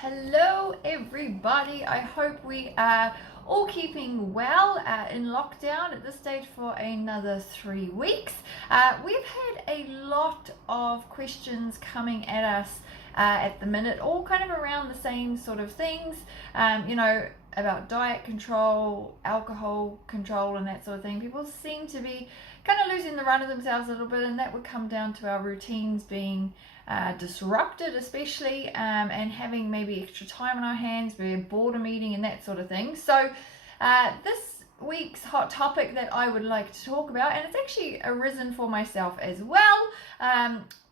Hello everybody, I hope we are all keeping well in lockdown at this stage for another 3 weeks. We've had a lot of questions coming at us at the minute, all kind of around the same sort of things, about diet control, alcohol control and that sort of thing. People seem to be kind of losing the run of themselves a little bit, and that would come down to our routines being disrupted especially, and having maybe extra time on our hands, we're boredom eating and that sort of thing. So this week's hot topic that I would like to talk about, and it's actually arisen for myself as well,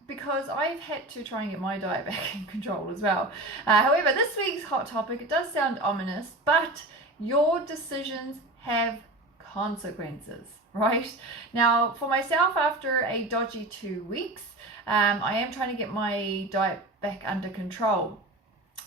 because I've had to try and get my diet back in control as well. However, this week's hot topic, it does sound ominous, but your decisions have consequences, right? Now, for myself, after a dodgy 2 weeks, I am trying to get my diet back under control.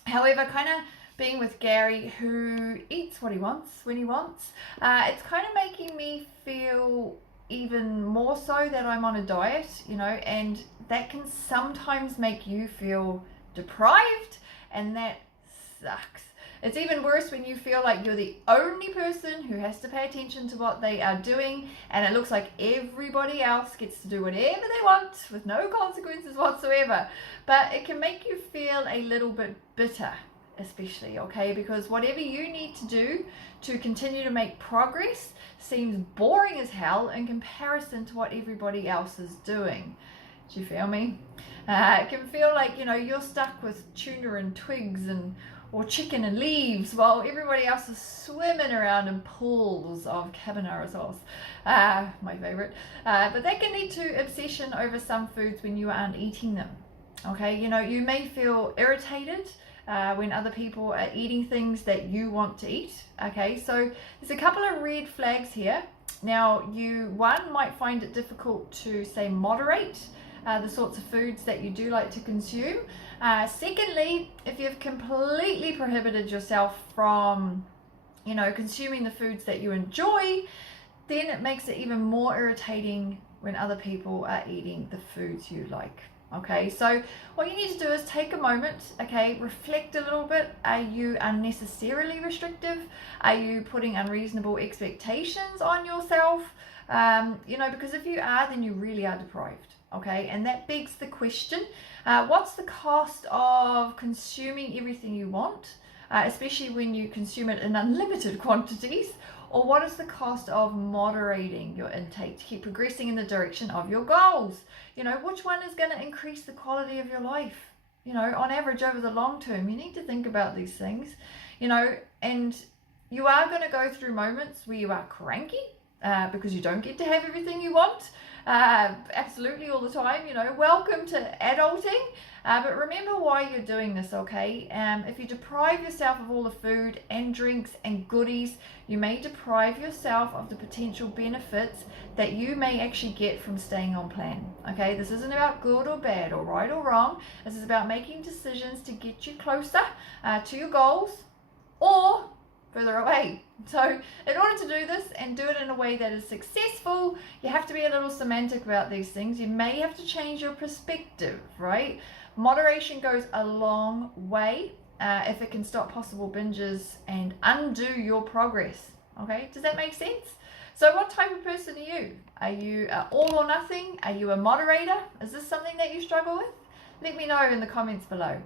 However, kind of being with Gary, who eats what he wants when he wants, it's kind of making me feel even more so that I'm on a diet, and that can sometimes make you feel deprived, and that sucks. It's even worse when you feel like you're the only person who has to pay attention to what they are doing, and it looks like everybody else gets to do whatever they want with no consequences whatsoever. But it can make you feel a little bit bitter, especially, okay? Because whatever you need to do to continue to make progress seems boring as hell in comparison to what everybody else is doing. Do you feel me? It can feel like, you're stuck with tuna and twigs or chicken and leaves while everybody else is swimming around in pools of carbonara sauce. My favorite. But that can lead to obsession over some foods when you aren't eating them. Okay, you may feel irritated when other people are eating things that you want to eat. Okay, so there's a couple of red flags here. Now, one might find it difficult to, say, moderate the sorts of foods that you do like to consume. Secondly, if you've completely prohibited yourself from, consuming the foods that you enjoy, then it makes it even more irritating when other people are eating the foods you like. Okay, so what you need to do is take a moment, reflect a little bit. Are you unnecessarily restrictive? Are you putting unreasonable expectations on yourself? Because if you are, then you really are deprived. Okay, and that begs the question, what's the cost of consuming everything you want, especially when you consume it in unlimited quantities? Or what is the cost of moderating your intake to keep progressing in the direction of your goals? Which one is going to increase the quality of your life? On average over the long term, you need to think about these things, and you are going to go through moments where you are cranky because you don't get to have everything you want. Absolutely all the time, welcome to adulting, but remember why you're doing this, okay? If you deprive yourself of all the food and drinks and goodies, you may deprive yourself of the potential benefits that you may actually get from staying on plan, okay? This isn't about good or bad or right or wrong. This is about making decisions to get you closer to your goals or further away. So in order to do this and do it in a way that is successful, you have to be a little semantic about these things. You may have to change your perspective, right? Moderation goes a long way if it can stop possible binges and undo your progress. Okay, does that make sense? So what type of person are you? Are you all or nothing? Are you a moderator? Is this something that you struggle with? Let me know in the comments below.